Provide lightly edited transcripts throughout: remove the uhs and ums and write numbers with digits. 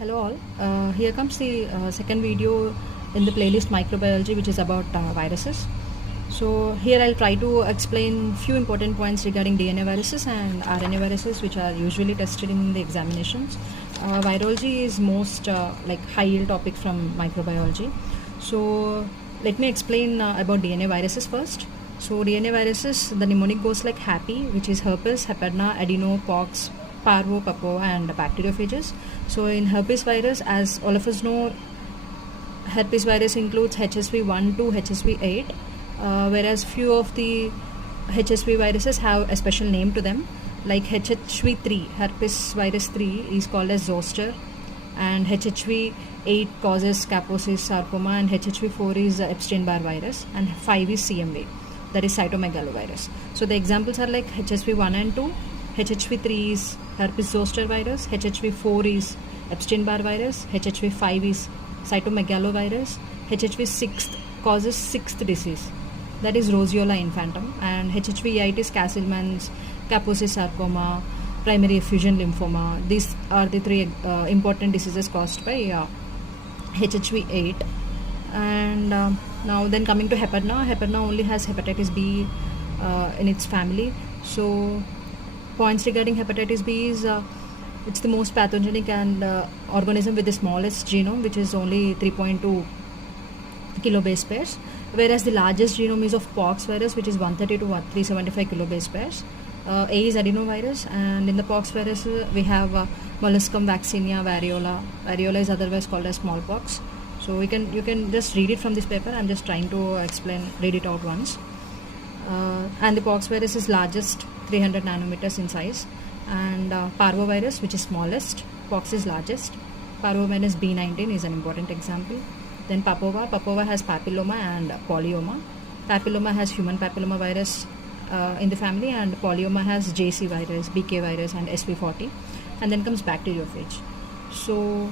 Hello all. Here comes the second video in the playlist microbiology, which is about viruses. So here I'll try to explain few important points regarding DNA viruses and RNA viruses, which are usually tested in the examinations. Virology is most like high yield topic from microbiology. So let me explain about DNA viruses first. So DNA viruses, the mnemonic goes like HAPPY, which is herpes, hepadna, adeno, pox, parvo, papo, and bacteriophages. So in herpes virus, as all of us know, herpes virus includes HSV1 to HSV8, whereas few of the HSV viruses have a special name to them, like HHV3, herpes virus 3 is called as zoster, and HHV8 causes Kaposi sarcoma, and HHV4 is Epstein-Barr virus, and 5 is CMV, that is cytomegalovirus. So the examples are like HSV1 and 2, HHV3 is herpes zoster virus, HHV4 is Epstein-Barr virus, HHV5 is cytomegalovirus, HHV6 causes 6th disease, that is roseola infantum, and HHV8 is Castleman's Kaposi sarcoma, primary effusion lymphoma. These are the three important diseases caused by HHV8. And now then coming to hepadna only has hepatitis B in its family. So points regarding hepatitis B is it's the most pathogenic and organism with the smallest genome, which is only 3.2 kilobase pairs, whereas the largest genome is of pox virus, which is 130 to 375 kilobase pairs. A is adenovirus, and in the pox virus we have molluscum vaccinia variola. Variola is otherwise called as smallpox. So you can just read it from this paper. I'm just trying to read it out once. And the pox virus is largest, 300 nanometers in size, and parvovirus, which is smallest. Pox is largest. Parvovirus B19 is an important example. Then papova has papilloma and polyoma. Papilloma has human papilloma virus in the family, and polyoma has JC virus, BK virus, and SV40. And then comes bacteriophage. So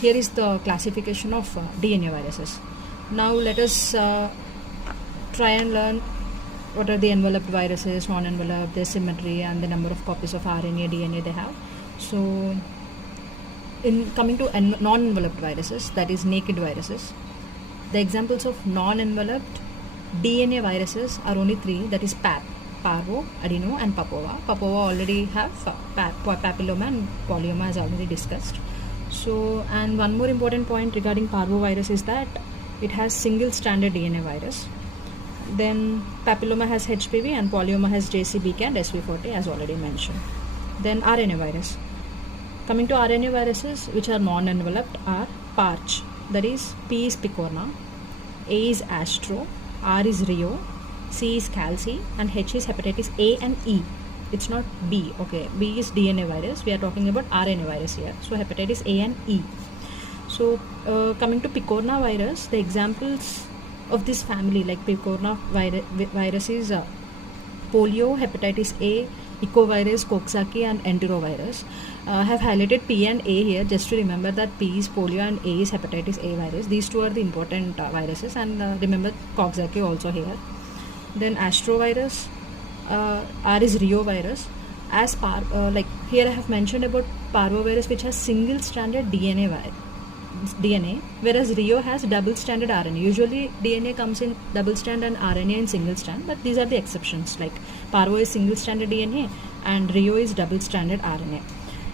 here is the classification of DNA viruses. Now let us try and learn what are the enveloped viruses, non-enveloped, their symmetry, and the number of copies of RNA, DNA they have. So in coming to non-enveloped viruses, that is naked viruses, the examples of non-enveloped DNA viruses are only three, that is PAP, parvo, adeno, and papova. Papova already have papilloma, and polyoma as already discussed. So, and one more important point regarding parvovirus is that it has single-stranded DNA virus. Then papilloma has HPV, and polyoma has JCBK and SV40 as already mentioned. Then RNA virus. Coming to RNA viruses, which are non-enveloped, are PARCH, that is P is picorna, A is astro, R is Rio, C is calci, and H is hepatitis A and E. It's not B, okay. B is DNA virus. We are talking about RNA virus here. So hepatitis A and E. So coming to picorna virus, the examples of this family, like picorna virus is polio, hepatitis A, ecovirus, coxsackie, and enterovirus. I have highlighted P and A here just to remember that P is polio and A is hepatitis A virus. These two are the important viruses, and remember coxsackie also here. Then astrovirus, R is Rio virus. As like here I have mentioned about parvovirus, which has single-stranded DNA, whereas Rio has double-stranded RNA. Usually DNA comes in double-strand and RNA in single-strand, but these are the exceptions. Like parvo is single-stranded DNA and Rio is double-stranded RNA.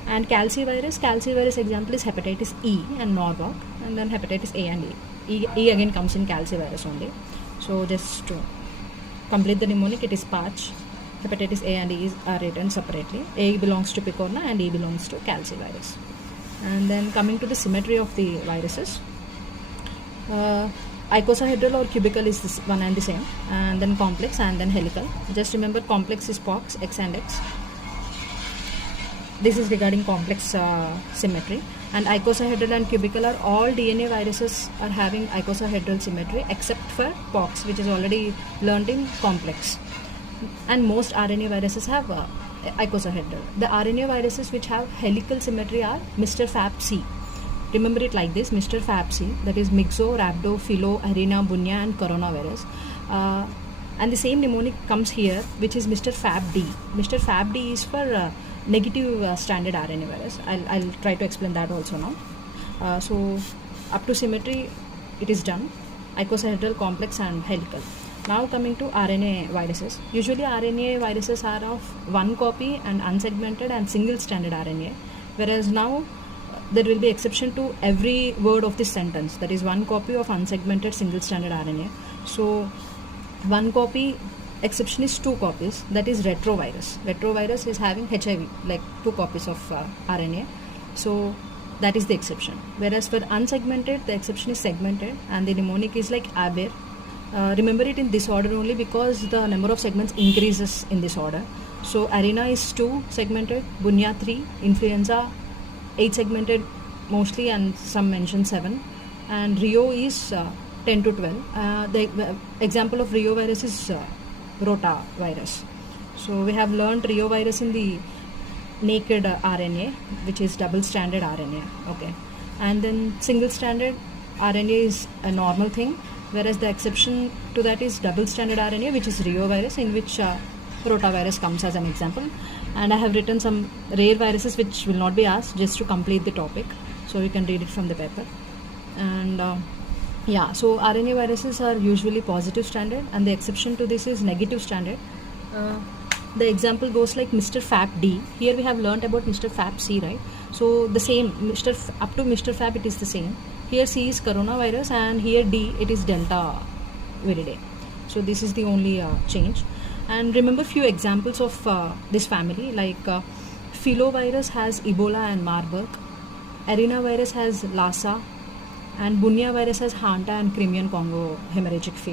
And calcivirus example is hepatitis E and Norwalk, and then hepatitis A and E. E again comes in calcivirus only. So just to complete the mnemonic, it is PARCH. Hepatitis A and E are written separately. A belongs to picorna and E belongs to calcivirus. And then coming to the symmetry of the viruses, icosahedral or cubical is this one and the same, and then complex, and then helical. Just remember, complex is pox, X and X. This is regarding complex symmetry. And icosahedral and cubical are all DNA viruses are having icosahedral symmetry except for pox, which is already learned in complex. And most RNA viruses have icosahedral. The RNA viruses which have helical symmetry are Mr. Fab-C. Remember it like this: Mr. Fab-C, that is Mixo, Rhabdo, Philo, Arena, Bunya, and coronavirus. And the same mnemonic comes here, which is Mr. Fab-D. Mr. Fab-D is for negative stranded RNA virus. I'll try to explain that also now. So up to symmetry, it is done. Icosahedral, complex, and helical. Now coming to RNA viruses. Usually RNA viruses are of one copy and unsegmented and single-stranded RNA, whereas now there will be exception to every word of this sentence. That is one copy of unsegmented single-stranded RNA. So one copy exception is two copies. That is retrovirus. Retrovirus is having HIV, like two copies of RNA. So that is the exception. Whereas for unsegmented, the exception is segmented, and the mnemonic is like Aber. Remember it in this order only because the number of segments increases in this order. So arena is 2 segmented, bunya 3, influenza 8 segmented mostly, and some mention 7, and Rio is 10 to 12. The example of Rio virus is rota virus. So we have learned Rio virus in the naked RNA, which is double-stranded RNA. Okay, and then single-stranded RNA is a normal thing, whereas the exception to that is double-stranded RNA, which is Rio virus, in which rotavirus comes as an example. And I have written some rare viruses which will not be asked, just to complete the topic, so you can read it from the paper. And yeah, so RNA viruses are usually positive stranded, and the exception to this is negative stranded. The example goes like Mr. Fap D. Here we have learnt about Mr. Fap C, right? So the same, up to Mr. Fap it is the same. Here C is coronavirus, and here D it is Delta viridae. So this is the only change. And remember few examples of this family, like filovirus has Ebola and Marburg, arenavirus has Lassa, and Bunya virus has Hanta and Crimean Congo hemorrhagic fever.